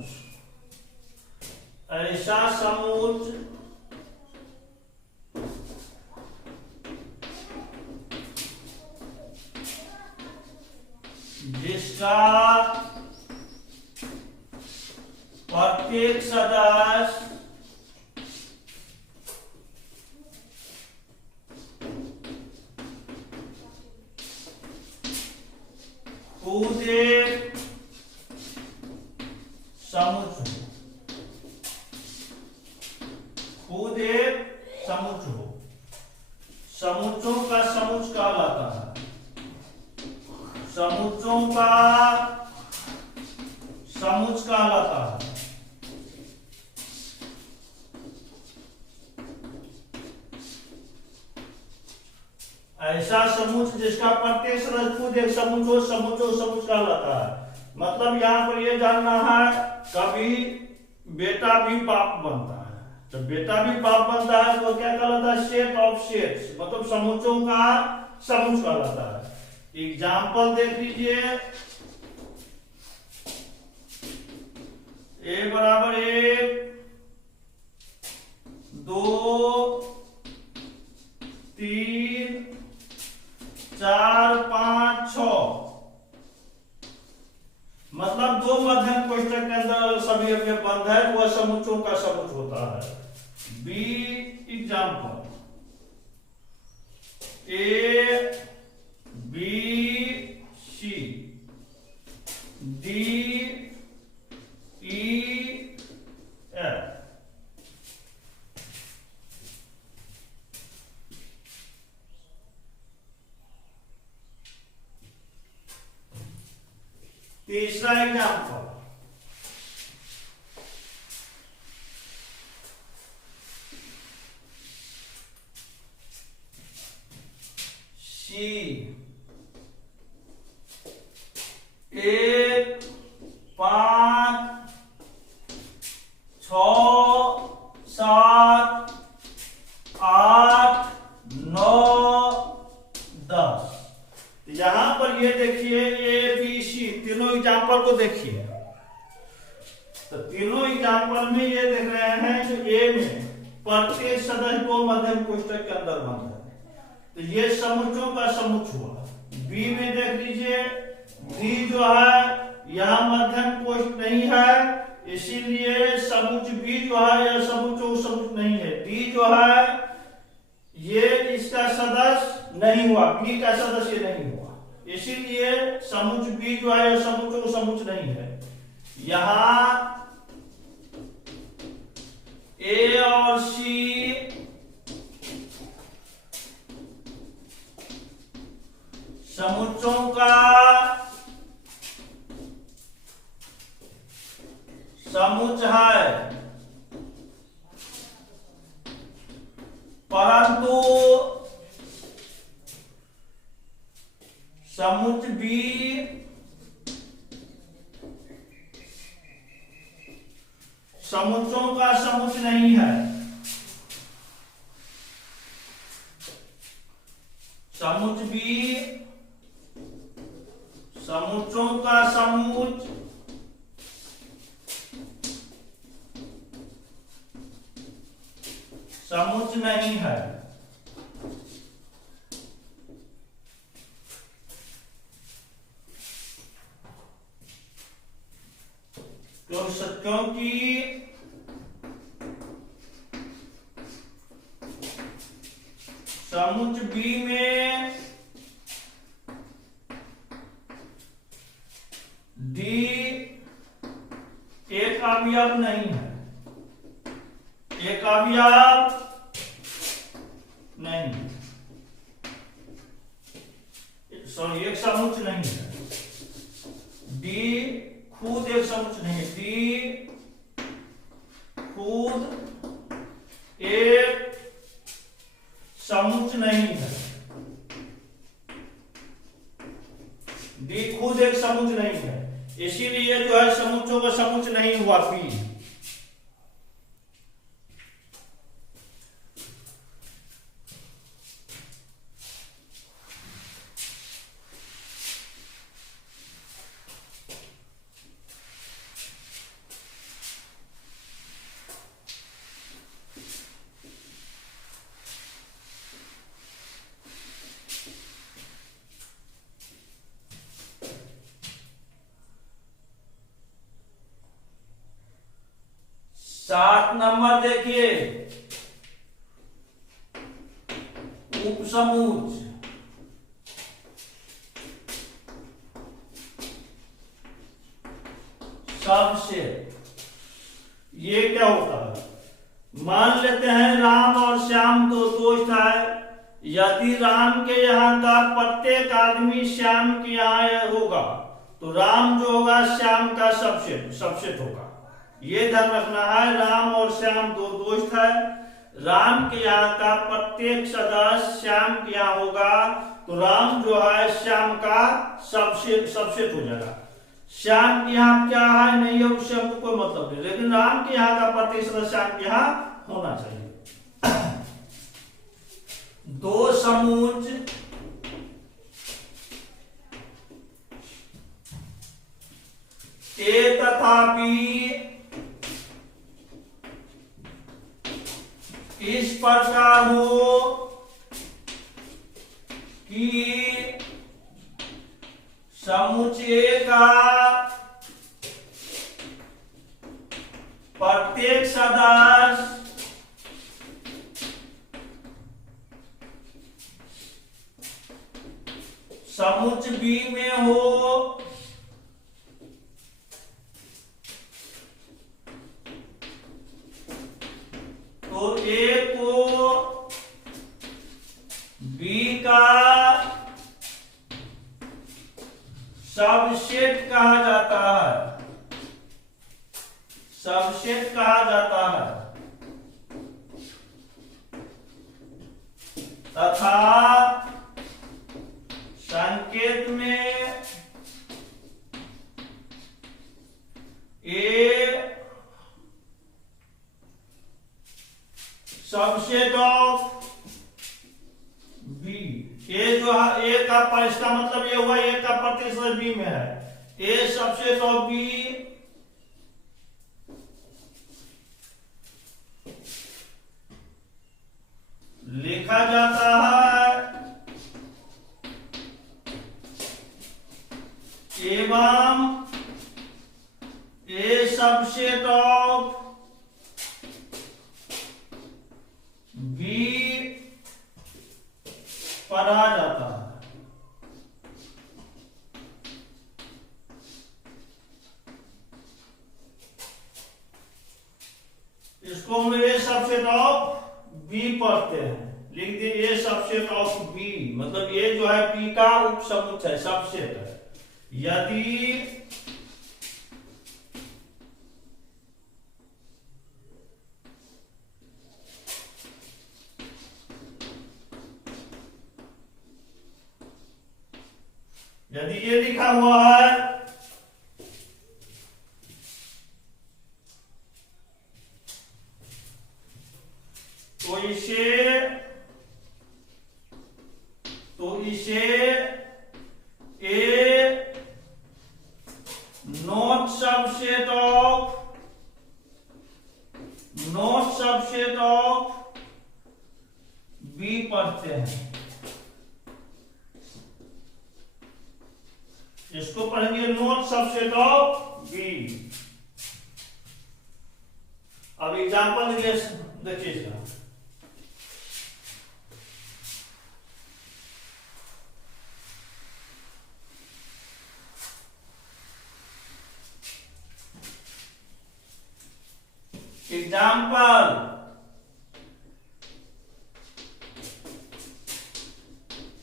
समुच, ऐसा समुच जिसका प्रत्येक सदस्य खुद एक समुच हो, खुद एक समुच हो। समुचों का समुच कहलाता है, समुचों का समुच कहलाता है। ऐसा समुच जिसका प्रत्येक सदस्य खुद एक समुच हो, समुच कहलाता है। मतलब यहाँ पर यह जानना है, कभी बेटा भी बाप बनता है, तो बेटा भी बाप बनता है तो क्या कहलाता है? सेट ऑफ सेट्स, मतलब समुचों का समुच कहलाता है। एग्जाम्पल देख लीजिए, ए बराबर 1, 2, 3, 4, 5, 6, मतलब दो मध्यम कोष्ठक के अंदर सभी अवयव बंद है, वह समुचों का समुच होता है। B example, A B C D E F. तीसरा एग्जाम्पल, सी 1, 5, 6, 7, 8, 9, 10। यहां पर ये देखिए ए बी सी तीनों एग्जाम्पल को देखिए, तो तीनों एग्जाम्पल में ये देख रहे हैं कि ए में प्रत्येक सदस्य को मध्यम कोष्ठक के अंदर बंद है, तो ये समुचों का समुच हुआ। बी में देख लीजिए, डी जो है यहाँ मध्यम कोष्ठ नहीं है, इसीलिए समुच बी जो है यह समुचों समुच नहीं है। डी जो है ये इसका सदस्य नहीं हुआ, बी का सदस्य नहीं हुआ, इसीलिए समुच बी जो है यह समुचों समुच नहीं है। यहां ए और सी समुचों का समुच है, परंतु समुच बी समुचों का समुच नहीं है। समुच बी समुचों का समुच समुच नहीं है। क्योंकि समुच बी में डी एक अवयव नहीं है, एक अवयव नहीं, सॉरी एक समुच नहीं है। डी खुद एक समुच नहीं है, डी खुद एक समुच नहीं है, डी खुद एक समुच नहीं है, इसीलिए जो है समुचों का समुच नहीं हुआ पी। 7 नंबर देखिए उपसमुच, सबसेट। ये क्या होता है? मान लेते हैं राम और श्याम दो दोस्त है। यदि राम के यहाँ का प्रत्येक आदमी श्याम के यहाँ होगा तो राम जो होगा श्याम का सबसेट होगा। ये ध्यान रखना है। राम और श्याम दो दोस्त है। राम के यहाँ का प्रत्येक सदस्य श्याम के यहाँ होगा तो राम जो है श्याम का सबसेट हो जाएगा। श्याम के यहाँ क्या है नहीं है उससे हमको कोई मतलब नहीं, लेकिन राम के यहाँ का प्रत्येक सदस्य श्याम के यहाँ होना चाहिए। दो समुच ए तथा बी इस प्रकार हो कि समुच्चय का प्रत्येक सदस्य समुच्चय बी में हो तो ए को बी का सबसेट कहा जाता है, सबसेट कहा जाता है। तथा संकेत में ए सबसेट ऑफ बी। ए जो है ए का इसका मतलब ये हुआ ए का प्रतिशत बी में है। ए सबसेट ऑफ बी लिखा जाता है एवं ए सबसेट ऑफ बी पढ़ा जाता है। इसको हम ए सबसेट ऑफ बी पढ़ते हैं। लिख दिए ए सबसेट ऑफ बी, मतलब ये जो है बी का उपसमुच्चय है, सबसेट है। यदि ये लिखा हुआ है तो इसे ए नॉट सबसेट ऑफ बी पढ़ते हैं। इसको पढ़ेंगे नॉट सबसेट ऑफ बी। अब एग्जांपल देखिए इसका। एग्जाम्पल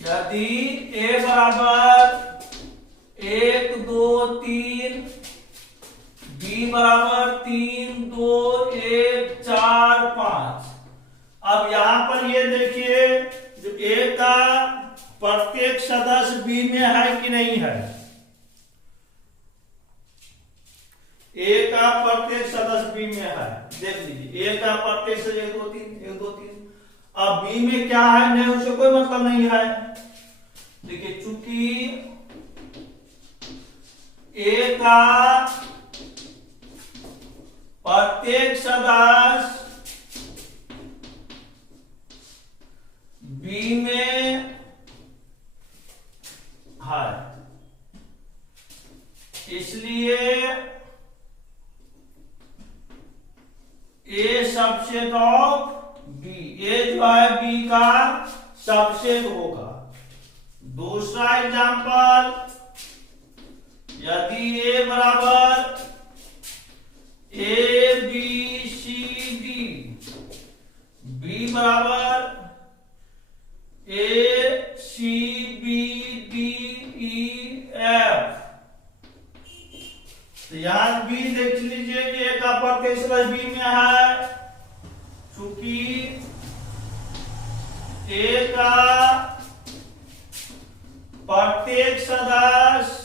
यदि ए बराबर 1 2 3, बी बराबर 3 2 1 4 5। अब यहां पर ये देखिए जो ए का प्रत्येक सदस्य बी में है कि नहीं है। ए का प्रत्येक सदस्य बी में है, देख लीजिए ए का प्रत्येक सदस्य 1 2 3 1 2 3। अब बी में क्या है नहीं उससे कोई मतलब नहीं है। देखिए चूंकि ए का प्रत्येक सदस्य बी में है, इसलिए ए सबसेट ऑफ बी, ए जो है बी का सबसेट होगा। दूसरा एग्जांपल, यदि ए बराबर A B C D, B बराबर A C B D E F, तो यहां बी देख लीजिए, ए का प्रतिशत बी में है, चूंकि ए का प्रत्येक सदस्य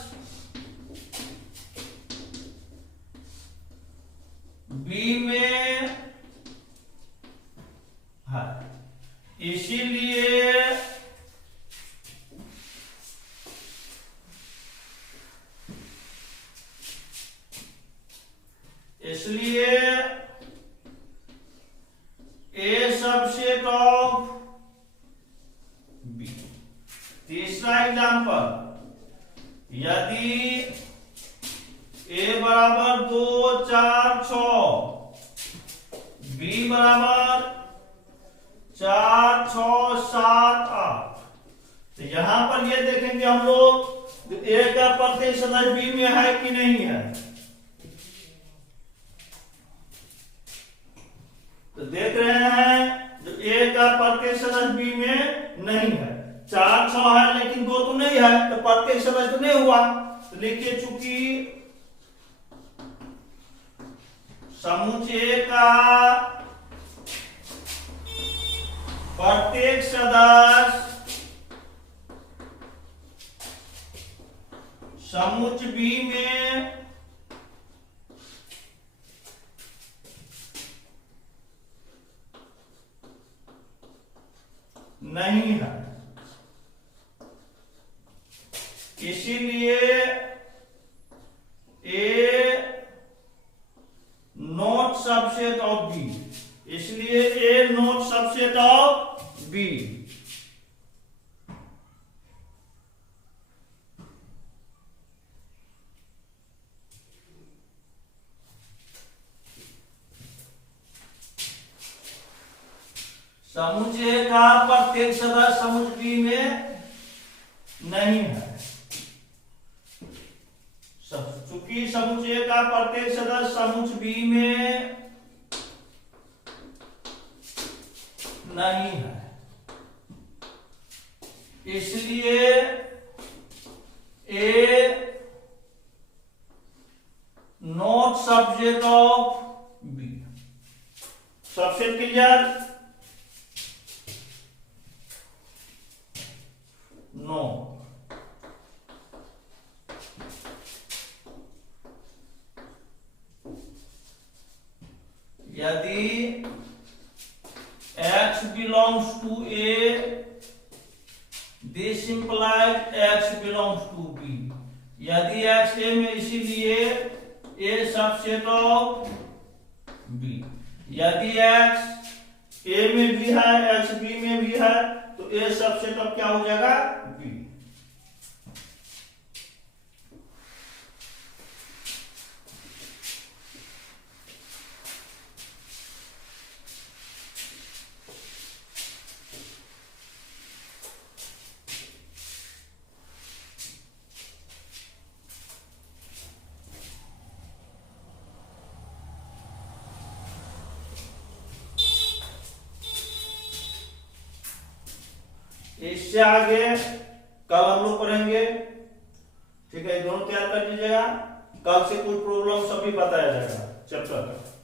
बी में है, इसीलिए ए सबसेट ऑफ बी। तीसरा एग्जांपल, यदि ए बराबर 2 4 6, बी बराबर 4 6 7 8, तो यहां पर ये देखेंगे हम लोग ए का प्रत्येक सदस्य बी में है कि नहीं है। तो देख रहे हैं जो ए का प्रत्येक सदस्य बी में नहीं है, 4 6 है लेकिन 2 तो नहीं है, तो प्रत्येक सदस्य तो नहीं हुआ। तो लिखिए चूंकि समुच्चय का प्रत्येक सदस्य समुच्चय बी में नहीं है, इसीलिए ए नॉट सबसेट ऑफ बी, इसलिए A not subset of B. समुच्चय का प्रत्येक सदस्य समुच्चय बी में नहीं है, चूंकि समुच्चय का प्रत्येक सदस्य समुच्चय बी में नहीं है, इसलिए A not subset of B. Subset clear? No. यदि x belongs to A, this implies x belongs to B। यदि x A में, इसीलिए A सबसेट ऑफ B। यदि x A में भी है, x B में भी है, तो A सबसेट ऑफ क्या हो जाएगा? B। इससे आगे कल हम लोग पढ़ेंगे, ठीक है? दोनों तैयार कर लीजिएगा, कल से कुछ प्रॉब्लम सभी बताया जाएगा चैप्टर का।